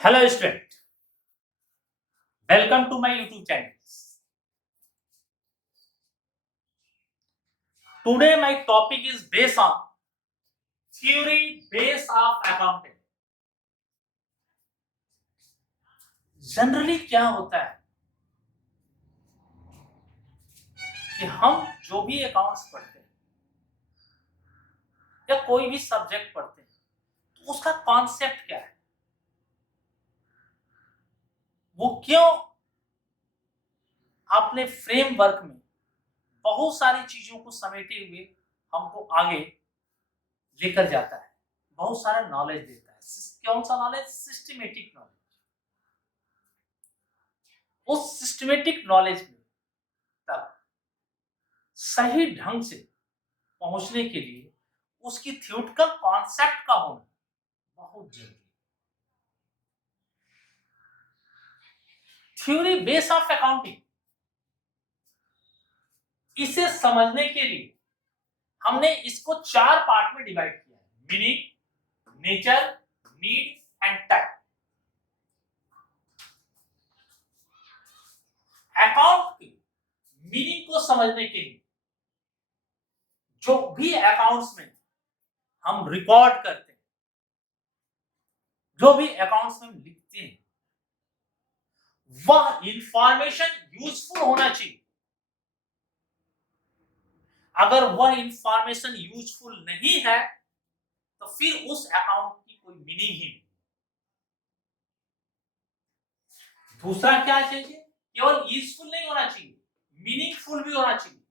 Hello student, welcome to my YouTube channel. Today my topic is based on theory base of accounting. Generally क्या होता है कि हम जो भी अकाउंट्स पढ़ते हैं या कोई भी सब्जेक्ट पढ़ते हैं तो उसका कॉन्सेप्ट क्या है, वो क्यों अपने फ्रेमवर्क में बहुत सारी चीजों को समेटे हुए हमको आगे लेकर जाता है, बहुत सारा नॉलेज देता है। कौन सा नॉलेज? Systematic knowledge. उस सिस्टमेटिक नॉलेज में तक सही ढंग से पहुंचने के लिए उसकी थ्योरेटिकल कॉन्सेप्ट का होना बहुत जरूरी है। थ्योरी बेस ऑफ अकाउंटिंग, इसे समझने के लिए हमने इसको 4 पार्ट में डिवाइड किया है: meaning, nature, need and type. Account की मीनिंग को समझने के लिए जो भी अकाउंट्स में हम रिकॉर्ड करते हैं, जो भी अकाउंट्स में हम लिखते हैं, वह इंफॉर्मेशन यूजफुल होना चाहिए। अगर वह इंफॉर्मेशन यूजफुल नहीं है तो फिर उस अकाउंट की कोई मीनिंग ही नहीं। दूसरा क्या चाहिए? केवल यूजफुल नहीं होना चाहिए, मीनिंगफुल भी होना चाहिए।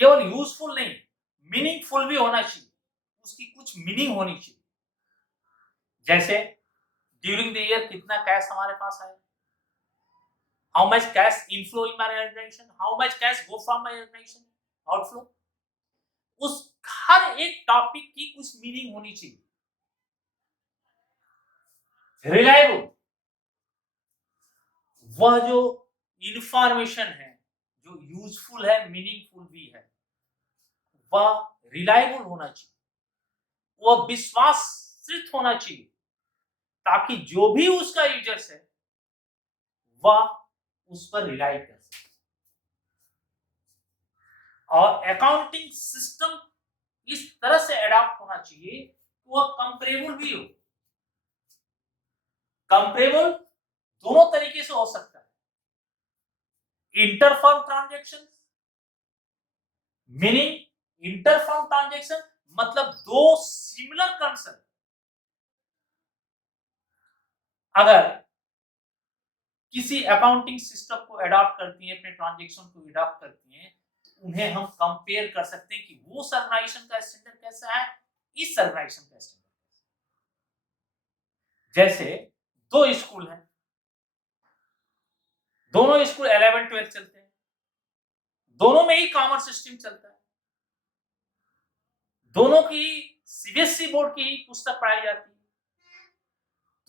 केवल यूजफुल नहीं, मीनिंगफुल भी होना चाहिए, उसकी कुछ मीनिंग होनी चाहिए। जैसे ड्यूरिंग द ईयर कितना कैश हमारे पास आया, how much cash inflow in my organisation, how much cash go from my organisation outflow. उस हर एक टॉपिक की कुछ मीनिंग होनी चाहिए। रिलायबल, वह जो इंफॉर्मेशन है जो यूजफुल है, मीनिंगफुल भी है, वह रिलायबल होना चाहिए, वह विश्वासित होना चाहिए, ताकि जो भी उसका यूजर्स है वह उस पर रिलाई कर सके। और अकाउंटिंग सिस्टम इस तरह से अडॉप्ट होना चाहिए कि वह कंपेरेबल भी हो। कंपेरेबल दोनों तरीके से हो सकता है: inter-firm transaction, meaning inter-firm transaction मतलब दो सिमिलर कंसर्न अगर किसी अकाउंटिंग सिस्टम को अडॉप्ट करती हैं, अपने ट्रांजैक्शन को अडॉप्ट करती हैं, तो उन्हें हम कंपेयर कर सकते हैं कि वो ऑर्गेनाइजेशन का स्टैंडर्ड कैसा है, इस ऑर्गेनाइजेशन का स्टैंडर्ड। जैसे दो स्कूल हैं, दोनों स्कूल 11-12 चलते हैं, दोनों में ही कॉमर्स स्ट्रीम चलता है, दोनों की सीबीएसई बोर्ड की ही पुस्तक पढ़ाई जाती है।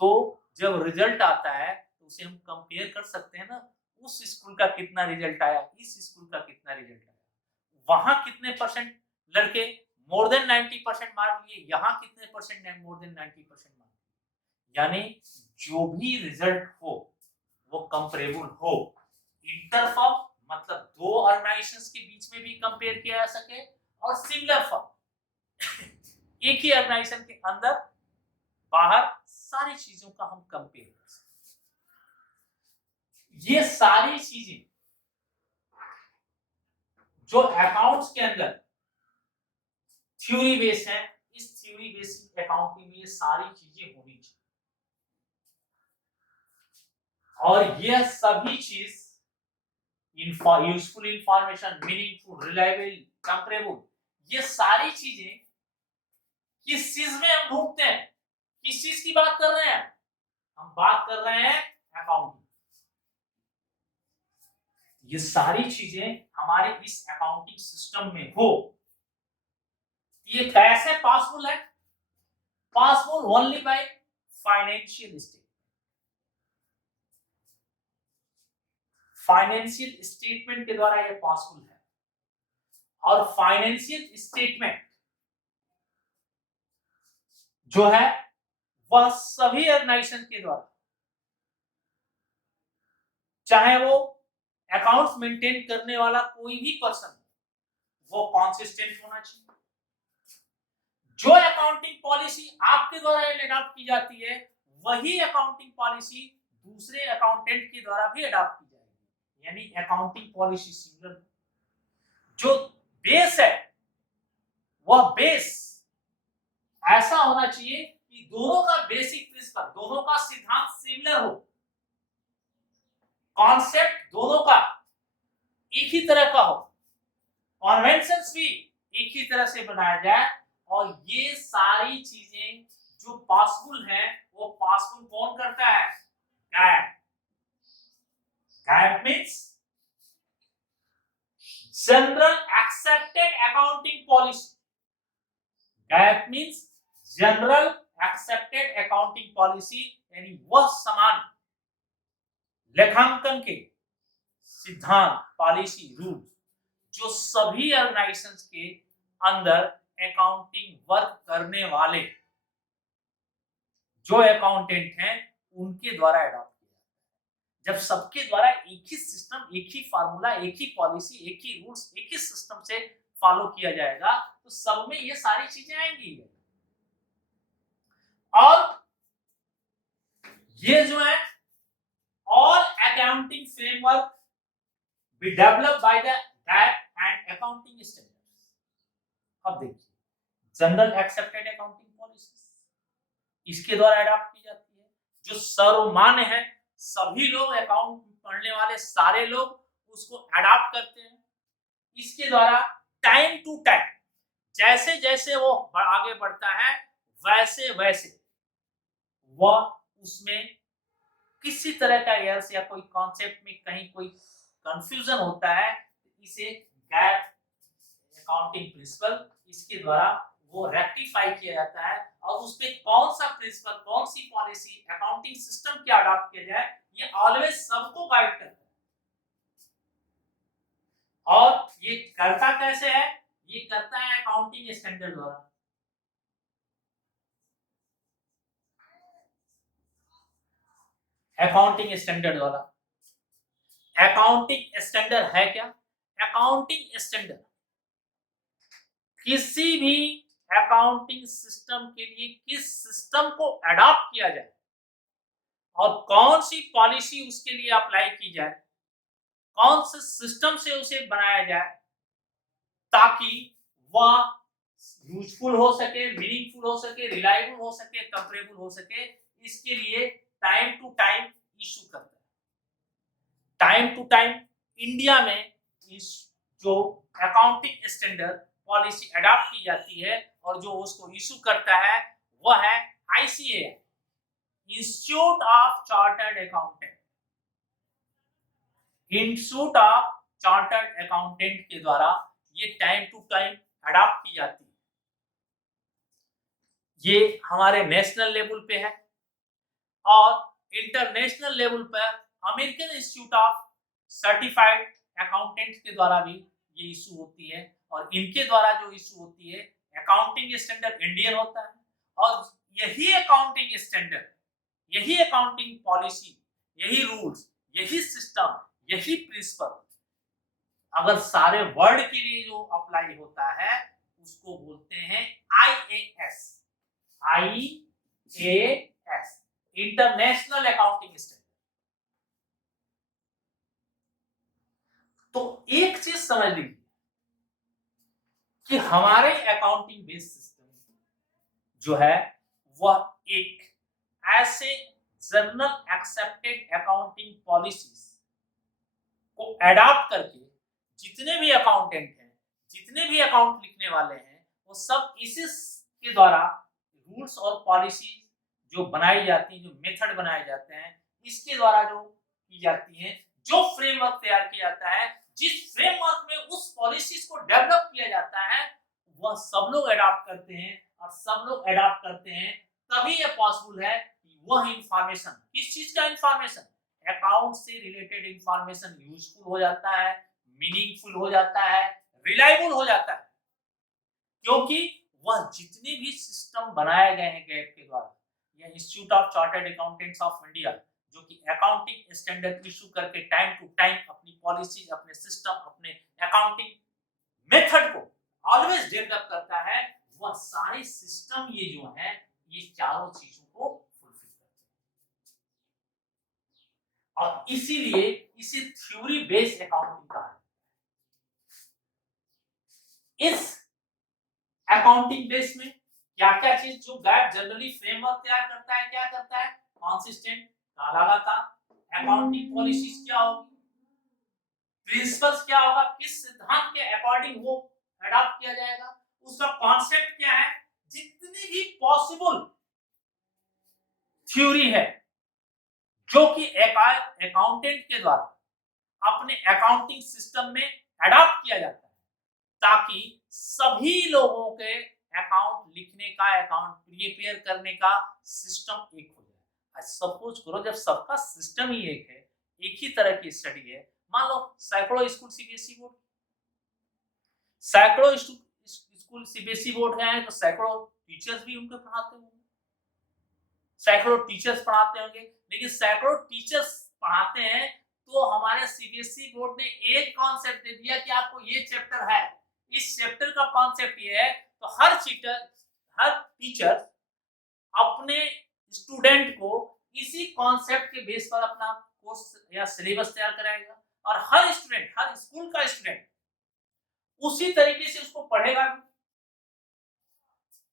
तो जब रिजल्ट आता है तो उसे हम कंपेयर कर सकते हैं ना, उस स्कूल का कितना रिजल्ट आया, इस स्कूल का कितना रिजल्ट आया, वहां कितने परसेंट लड़के मोर देन 90% मार्क लिए, यहाँ कितने परसेंट मोर देन 90% मार्क। यानी जो भी रिजल्ट हो वो कंपेरेबल हो। इंटरफर्म मतलब दो ऑर्गेनाइजेशंस के बीच में भी कंपेयर किया जा सके, और सिंगुलर फर्म एक ही ऑर्गेनाइजेशन के अंदर बाहर सारी चीजों का हम कंपेयर कर सकते। ये सारी चीजें जो अकाउंट्स के अंदर थ्योरी बेस है, इस थ्योरी बेस्ड अकाउंटिंग में ये सारी चीजें होनी चाहिए। और ये सभी चीज useful information, meaningful, reliable, comparable, ये सारी चीजें किस चीज में हम ढूंढते हैं? किस चीज की बात कर रहे हैं? हम बात कर रहे हैं अकाउंटिंग। ये सारी चीजें हमारे इस अकाउंटिंग सिस्टम में हो, ये कैसे पॉसिबल है? Possible only by financial statement. Financial statement के द्वारा ये पॉसिबल है। और फाइनेंशियल स्टेटमेंट जो है वह सभी ऑर्गेनाइजेशन के द्वारा, चाहे वो अकाउंट्स मेंटेन करने वाला कोई भी पर्सन, वो कॉन्सिस्टेंट होना चाहिए। जो अकाउंटिंग पॉलिसी आपके द्वारा अडॉप्ट की जाती है, वही अकाउंटिंग पॉलिसी दूसरे अकाउंटेंट के द्वारा भी अडॉप्ट की जाएगी, यानी अकाउंटिंग पॉलिसी सिमिलर। जो बेस है वह बेस ऐसा होना चाहिए कि दोनों का बेसिक प्रिंसिपल, दोनों का सिद्धांत सिमिलर हो, कॉन्सेप्ट दोनों का एक ही तरह का हो, कन्वेंशंस भी एक ही तरह से बनाया जाए। और ये सारी चीजें जो पॉसिबल है, वो पॉसिबल कौन करता है? Gap. Gap means general accepted accounting policy. Gap means general accepted accounting policy, यानी वह समान लेखांकन के सिद्धांत, पॉलिसी, रूल जो सभी ऑर्गेनाइजेशंस के अंदर अकाउंटिंग वर्क करने वाले जो अकाउंटेंट हैं उनके द्वारा अडॉप्ट किया जाता है। जब सबके द्वारा एक ही सिस्टम, एक ही फार्मूला, एक ही पॉलिसी, एक ही रूल्स, एक ही सिस्टम से फॉलो किया जाएगा, तो सब में ये सारी चीजें आएंगी। और ये जो है all accounting framework be developed by the GAAP and accounting standards. अब देखिए, जनरल एक्सेप्टेड अकाउंटिंग पॉलिसी इसके द्वारा अडॉप्ट की जाती है, जो सर्वमान्य है, सभी लोग अकाउंट पढ़ने वाले सारे लोग उसको अडॉप्ट करते हैं। इसके द्वारा टाइम टू टाइम, जैसे जैसे वो आगे बढ़ता है, वैसे वैसे वह उसमें किसी तरह का एरर्स या कोई कॉन्सेप्ट में कहीं कोई कंफ्यूजन होता है, इसे गैप अकाउंटिंग प्रिंसिपल, इसके द्वारा वो रेक्टिफाई किया जाता है। और उस पे कौन सा प्रिंसिपल, कौन सी पॉलिसी, अकाउंटिंग सिस्टम क्या अडॉप्ट किया जाए, ये ऑलवेज सबको गाइड करता है। और ये करता कैसे है? ये करता है अकाउंटिंग स्टैंडर्ड द्वारा। अकाउंटिंग स्टैंडर्ड द्वारा। अकाउंटिंग स्टैंडर्ड है क्या? अकाउंटिंग स्टैंडर्ड किसी भी अकाउंटिंग सिस्टम के लिए किस सिस्टम को अडॉप्ट किया जाए और कौन सी पॉलिसी उसके लिए अप्लाई की जाए, कौन से सिस्टम से उसे बनाया जाए ताकि वह यूजफुल हो सके, मीनिंगफुल हो सके, रिलायबल हो सके, कंपेरेबल हो सके, इसके लिए टाइम टू टाइम इशू करता है। टाइम टू टाइम इंडिया में इस जो अकाउंटिंग स्टैंडर्ड पॉलिसी अडॉप्ट की जाती है और जो उसको इशू करता है वह है ICAI, institute of chartered accountant. Institute of chartered accountant के द्वारा ये टाइम टू टाइम अडॉप्ट की जाती है। ये हमारे नेशनल लेवल पे है और इंटरनेशनल लेवल पर American institute of certified accountant के द्वारा भी ये इशू होती है। और इनके द्वारा जो इशू होती है, अकाउंटिंग स्टैंडर्ड इंडियन होता है। और यही अकाउंटिंग स्टैंडर्ड, यही अकाउंटिंग पॉलिसी, यही रूल्स, यही सिस्टम, यही प्रिंसिपल अगर सारे वर्ल्ड के लिए जो अप्लाई होता है उसको बोलते हैं IAS, इंटरनेशनल अकाउंटिंग स्टैंडर्ड। तो एक चीज समझ लीजिए कि हमारे अकाउंटिंग बेस्ड सिस्टम जो है वह एक ऐसे जनरल एक्सेप्टेड अकाउंटिंग पॉलिसीज को अडॉप्ट करके जितने भी अकाउंटेंट हैं, जितने भी अकाउंट लिखने वाले हैं, वो सब इसी के द्वारा रूल्स और पॉलिसी जो बनाई जाती है, जो मेथड बनाए जाते हैं, इसके द्वारा जो की जाती है, जो फ्रेमवर्क तैयार किया जाता है, जिस फ्रेमवर्क में उस पॉलिसीज को डेवलप किया जाता है, वह सब लोग अडॉप्ट करते हैं, और सब लोग अडॉप्ट करते हैं तभी ये पॉसिबल है कि वह इंफॉर्मेशन, किस चीज का इंफॉर्मेशन, अकाउंट से रिलेटेड इंफॉर्मेशन यूजफुल हो जाता है, मीनिंगफुल हो जाता है, रिलायबल हो जाता है। क्योंकि वह जितने भी सिस्टम बनाए गए हैं गैप के द्वारा, या institute of chartered accountants of India जो कि अकाउंटिंग स्टैंडर्ड इशू करके टाइम टू टाइम अपनी पॉलिसीज, अपने सिस्टम, अपने अकाउंटिंग मेथड को ऑलवेज डेवलप करता है, वह सारे सिस्टम ये जो है ये चारों चीजों को फुलफिल करते हैं, और इसीलिए इसे थ्योरी बेस्ड अकाउंटिंग कहा है। इस अकाउंटिंग बेस में क्या क्या चीज जो गैप जनरली फ्रेमवर्क तैयार करता है, क्या करता है, कॉन्सिस्टेंट, लगातार, अकाउंटिंग पॉलिसीज क्या होगी, प्रिंसिपल्स क्या होगा, किस सिद्धांत के अकॉर्डिंग वो अडॉप्ट किया जाएगा, उसका कॉन्सेप्ट क्या है, जितनी भी पॉसिबल थ्योरी है जो कि अकाउंटेंट के द्वारा अपने अकाउंटिंग सिस्टम में अडॉप्ट किया जाता है, ताकि सभी लोगों के अकाउंट लिखने का, अकाउंट प्रिपेयर करने का सिस्टम एक हो जाए। सपोज करो जब सबका सिस्टम ही एक है, एक ही तरह की स्टडी है, मान लो सैकड़ों स्कूल सीबीएसई बोर्ड, सैकड़ों स्कूल सीबीएसई बोर्ड हैं, तो सैकड़ों टीचर्स भी उनको पढ़ाते होंगे, सैकड़ों टीचर्स पढ़ाते होंगे, लेकिन सैकड़ों टीचर्स पढ़ाते हैं तो हमारे सीबीएसई बोर्ड ने एक कॉन्सेप्ट दे दिया कि आपको ये चैप्टर है, इस चैप्टर का कॉन्सेप्ट ये है, तो हर टीचर अपने स्टूडेंट को इसी कॉन्सेप्ट के बेस पर अपना कोर्स या सिलेबस तैयार कराएगा, और हर स्टूडेंट, हर स्कूल का स्टूडेंट उसी तरीके से उसको पढ़ेगा।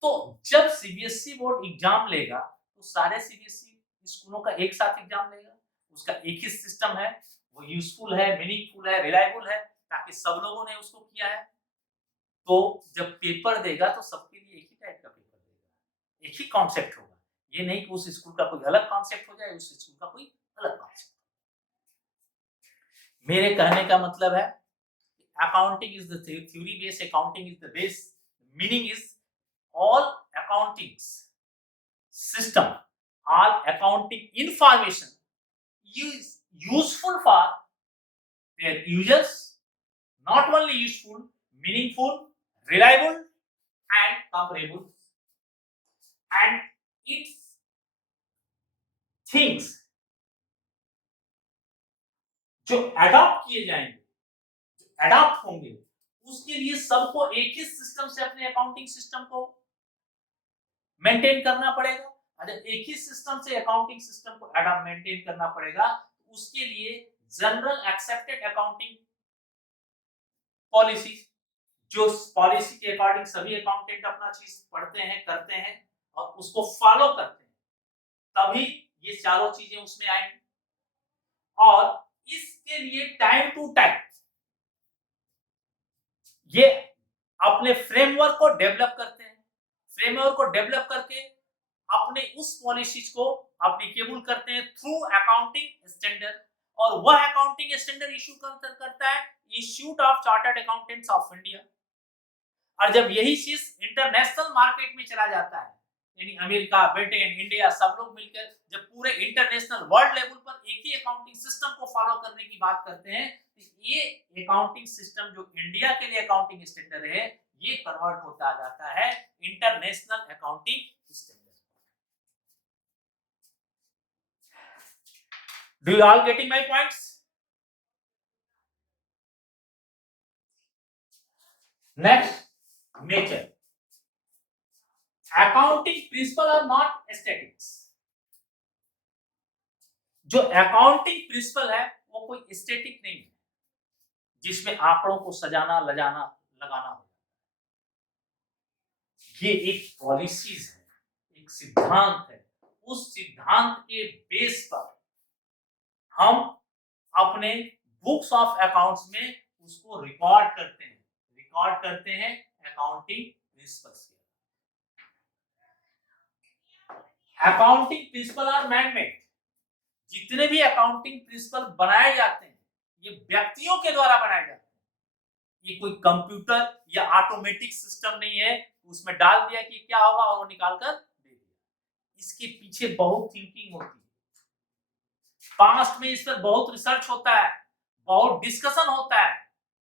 तो जब सीबीएसई बोर्ड एग्जाम लेगा तो सारे सीबीएसई स्कूलों का एक साथ एग्जाम लेगा, उसका एक ही सिस्टम है, वो यूजफुल है, मीनिंगफुल है, रिलायबल है, ताकि सब लोगों ने उसको किया है। तो जब पेपर देगा तो सबके लिए एक ही टाइप का पेपर देगा, एक ही कॉन्सेप्ट होगा, ये नहीं कि उस स्कूल का कोई अलग कॉन्सेप्ट हो जाए, उस स्कूल का कोई अलग कॉन्सेप्ट। मेरे कहने का मतलब है accounting is the theory based, accounting is the base, meaning is all accounting system, all accounting information is useful for their users, not only useful, meaningful, reliable and comparable, and its things जो adopt किए जाएंगे, adopt होंगे, उसके लिए सबको एक ही system से अपने अकाउंटिंग सिस्टम को मेंटेन करना पड़ेगा। अगर एक ही सिस्टम से अकाउंटिंग सिस्टम को अडॉप्ट मेंटेन करना पड़ेगा, तो उसके लिए जनरल एक्सेप्टेड अकाउंटिंग पॉलिसी, जो पॉलिसी के अकॉर्डिंग सभी अकाउंटेंट अपना चीज पढ़ते हैं, करते हैं और उसको फॉलो करते हैं, तभी ये चारों चीजें उसमें आएंगी। और इसके लिए टाइम टू टाइम ये अपने फ्रेमवर्क को डेवलप करते हैं, फ्रेमवर्क को डेवलप करके अपने उस पॉलिसीज को एप्लीकेबल करते हैं थ्रू अकाउंटिंग स्टैंडर्ड, और वह अकाउंटिंग स्टैंडर्ड इशू करता है institute of chartered accountants of India. और जब यही चीज इंटरनेशनल मार्केट में चला जाता है, यानी अमेरिका, ब्रिटेन, इंडिया सब लोग मिलकर जब पूरे इंटरनेशनल वर्ल्ड लेवल पर एक ही अकाउंटिंग सिस्टम को फॉलो करने की बात करते हैं, तो ये अकाउंटिंग सिस्टम जो इंडिया के लिए अकाउंटिंग स्टैंडर्ड है, ये कन्वर्ट होता जाता है international accounting standard. Do you all getting my points? Next, nature. Accounting principles are not statics. जो अकाउंटिंग प्रिंसिपल है वो कोई स्टैटिक नहीं है जिसमें आंकड़ों को सजाना, लगाना हो। ये एक पॉलिसीज है, एक सिद्धांत है, उस सिद्धांत के बेस पर हम अपने बुक्स ऑफ अकाउंट्स में उसको रिकॉर्ड करते हैं अकाउंटिंग प्रिंसिपल्स के। Accounting principle are man made, जितने भी अकाउंटिंग प्रिंसिपल बनाए जाते हैं ये व्यक्तियों के द्वारा बनाए जाते हैं। ये कोई कंप्यूटर या ऑटोमेटिक सिस्टम नहीं है, उसमें डाल दिया कि क्या होगा और वो निकाल कर दे दिया। इसके पीछे बहुत थिंकिंग होती है, पास्ट में इस पर बहुत रिसर्च होता है, बहुत डिस्कशन होता है,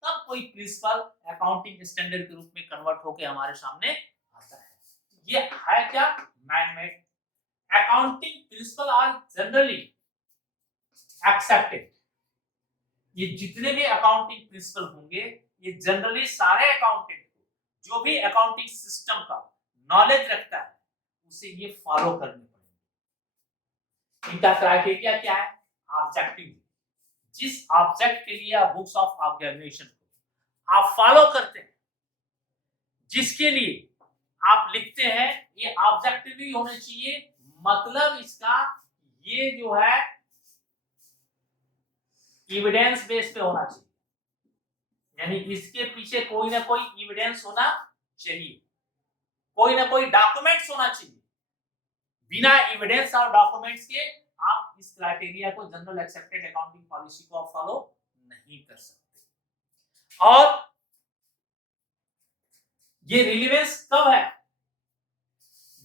तब कोई प्रिंसिपल अकाउंटिंग स्टैंडर्ड के रूप में कन्वर्ट होकर हमारे सामने आता है। ये है क्या? Man made. Accounting principle are generally accepted. ये जितने भी अकाउंटिंग प्रिंसिपल होंगे, ये जनरली सारे अकाउंटेंट को जो भी अकाउंटिंग सिस्टम का नॉलेज रखता है उसे ये फॉलो करने पड़ेंगे। इनका क्राइटेरिया क्या है? ऑब्जेक्टिव। जिस ऑब्जेक्ट के लिए आप बुक्स ऑफ ऑर्गेनाइजेशन को आप फॉलो करते हैं, जिसके लिए आप लिखते हैं, ये ऑब्जेक्टिव ही होना चाहिए। मतलब इसका ये जो है एविडेंस बेस पे होना चाहिए, यानी इसके पीछे कोई ना कोई एविडेंस होना चाहिए, कोई ना कोई डॉक्यूमेंट्स होना चाहिए। बिना एविडेंस और डॉक्यूमेंट्स के आप इस क्राइटेरिया को, जनरल एक्सेप्टेड अकाउंटिंग पॉलिसी को आप फॉलो नहीं कर सकते। और ये रिलेवेंस कब है?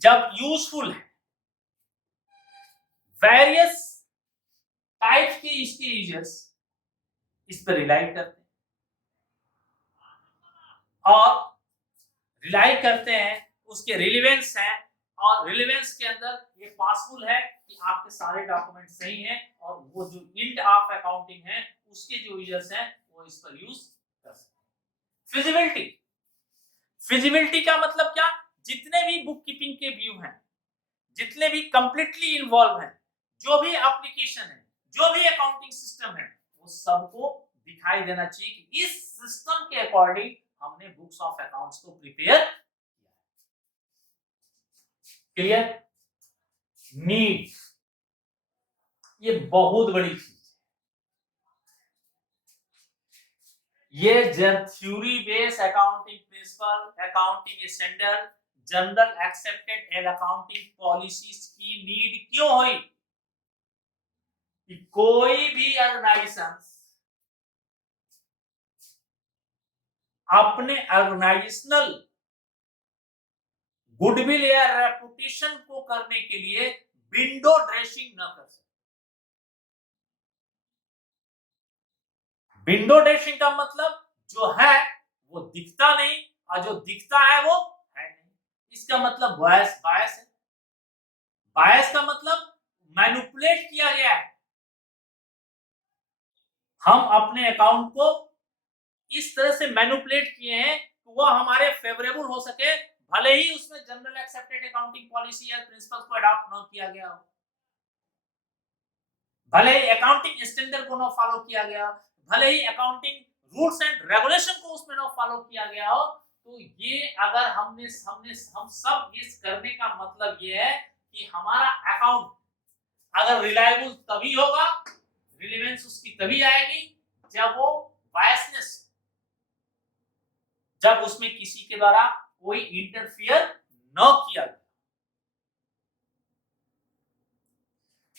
जब यूजफुल है, वेरियस टाइप के इसके यूजर्स इस पर रिलाई करते हैं, और रिलाई करते हैं, उसके रिलेवेंस है, और रिलेवेंस के अंदर ये पॉसिबल है कि आपके सारे डॉक्यूमेंट सही हैं और वो जो यील्ड ऑफ अकाउंटिंग है उसके जो यूजर्स हैं वो इस पर यूज कर सकते हैं। फिजिबिलिटी। फिजिबिलिटी का मतलब क्या? जितने भी बुक कीपिंग के व्यू हैं, जितने भी कंप्लीटली इन्वॉल्व हैं, जो भी एप्लीकेशन है, जो भी अकाउंटिंग सिस्टम है, वो सबको दिखाई देना चाहिए कि इस सिस्टम के अकॉर्डिंग हमने बुक्स ऑफ अकाउंट्स को प्रिपेयर किया। क्लियर? नीड, ये बहुत बड़ी चीज है। ये theory based accounting principle, accounting standard, general accepted and accounting policies की नीड क्यों हुई? कि कोई भी ऑर्गेनाइजेशन अपने ऑर्गेनाइजेशनल गुडविल या रेपुटेशन को करने के लिए विंडो ड्रेसिंग न कर सकते। विंडो ड्रेसिंग का मतलब जो है वो दिखता नहीं, और जो दिखता है वो है नहीं। इसका मतलब बायस है। बायस का मतलब मैनिपुलेट किया गया है। हम अपने अकाउंट को इस तरह से मैनिपुलेट किए हैं कि वो हमारे फेवरेबल हो सके, भले ही उसमें जनरल एक्सेप्टेड अकाउंटिंग पॉलिसी या प्रिंसिपल्स को अडॉप्ट न किया गया हो, भले ही अकाउंटिंग स्टैंडर्ड को न फॉलो किया गया, भले ही अकाउंटिंग रूल्स एंड रेगुलेशन को उसमें न फॉलो किया गया हो। तो ये अगर हम सब इस करने का मतलब ये है कि हमारा अकाउंट अगर रिलायबल तभी होगा, रिलेवेंस उसकी तभी आएगी जब वो बायसनेस, जब उसमें किसी के द्वारा कोई इंटरफियर न किया गया।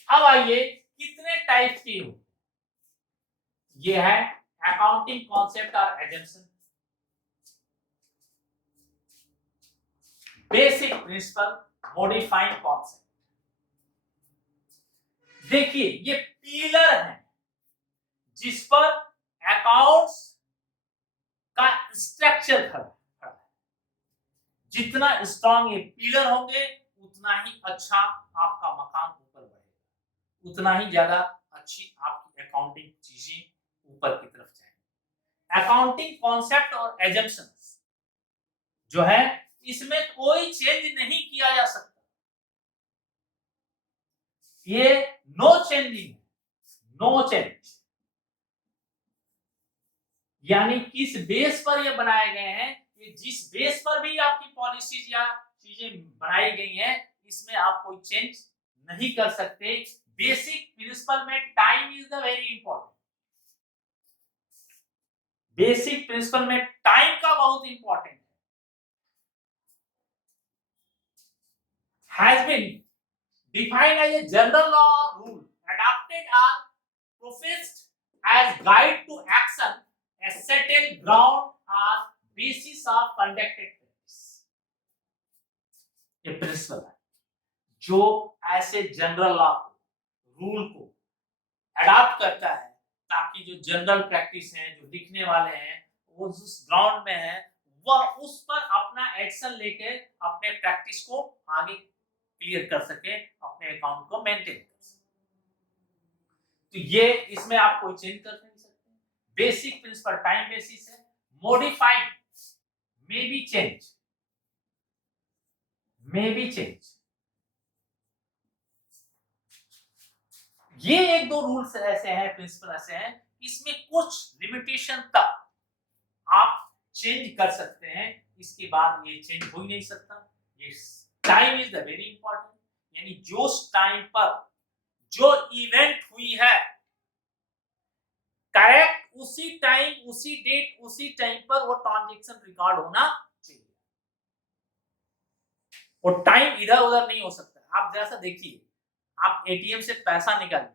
अब आइए कितने टाइप की हो? ये है अकाउंटिंग कॉन्सेप्ट और assumption, basic principle, modifying concept. देखिए ये पिलर है जिस पर अकाउंट्स का स्ट्रक्चर खड़ा है। जितना स्ट्रांग ये पिलर होंगे उतना ही अच्छा आपका मकान ऊपर बढ़ेगा, उतना ही ज्यादा अच्छी आपकी अकाउंटिंग चीजें ऊपर की तरफ जाएंगी। अकाउंटिंग कॉन्सेप्ट और एजम्पशंस जो है इसमें कोई चेंज नहीं किया जा सकता। ये नो चेंजिंग, नो चेंज, यानी किस बेस पर ये बनाए गए हैं, ये जिस बेस पर भी आपकी पॉलिसीज या चीजें बनाई गई हैं, इसमें आप कोई चेंज नहीं कर सकते। बेसिक प्रिंसिपल में time is the very important. Basic principle में टाइम का बहुत इंपॉर्टेंट है। Has been defined as a general law rule adopted or professed as guide to action as settled ground or basis of conducted practice. ये principal है जो ऐसे general law को rule को अडॉप्ट करता है ताकि जो जनरल प्रैक्टिस हैं जो दिखने वाले हैं वो जिस ग्राउंड में है वह उस पर अपना एक्शन लेके अपने प्रैक्टिस को आगे क्लियर कर सके, अपने अकाउंट को मेंटेन कर सके। तो ये इसमें आप कोई चेंज कर नहीं सकते। बेसिक प्रिंसिपल टाइम बेसिस है, मॉडिफाइड मे बी चेंज। ये एक दो रूल्स ऐसे हैं, प्रिंसिपल ऐसे हैं, इसमें कुछ लिमिटेशन तक आप चेंज कर सकते हैं, इसके बाद ये चेंज हो ही नहीं सकता। ये time is the very important, यानी जो टाइम पर जो इवेंट हुई है करेक्ट उसी टाइम उसी डेट उसी टाइम पर वो ट्रांजैक्शन रिकॉर्ड होना चाहिए। वो टाइम इधर उधर नहीं हो सकता। आप जैसा देखिए, आप एटीएम से पैसा निकालिए,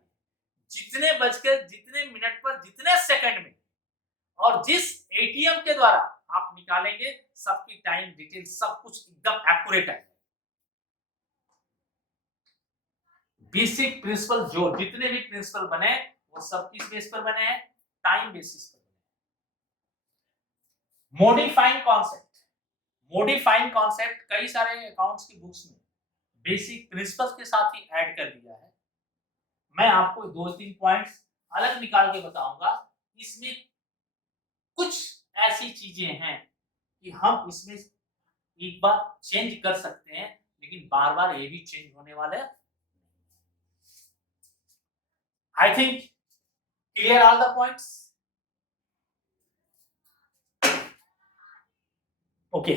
जितने बजकर जितने मिनट पर जितने सेकंड में और जिस एटीएम के द्वारा आप निकालेंगे सबकी टाइम डिटेल सब कुछ एकदम एक्यूरेट है। बेसिक प्रिंसिपल जो जितने भी प्रिंसिपल बने वो सब किस बेस पर बने हैं? टाइम बेसिस पर बने। मॉडिफाइंग कॉन्सेप्ट कई सारे अकाउंट्स की बुक्स में बेसिक प्रिंसिपल्स के साथ ही ऐड कर दिया है। मैं आपको दो तीन पॉइंट्स अलग निकाल के बताऊंगा। इसमें कुछ ऐसी चीजें हैं कि हम इसमें एक बार चेंज कर सकते हैं, लेकिन बार बार ये भी चेंज होने वाला है। I think clear all the points. Okay,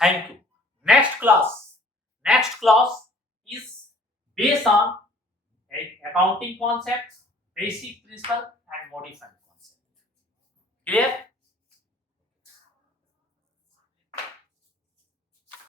thank you. Next class is based on accounting concepts, basic principle and modifying.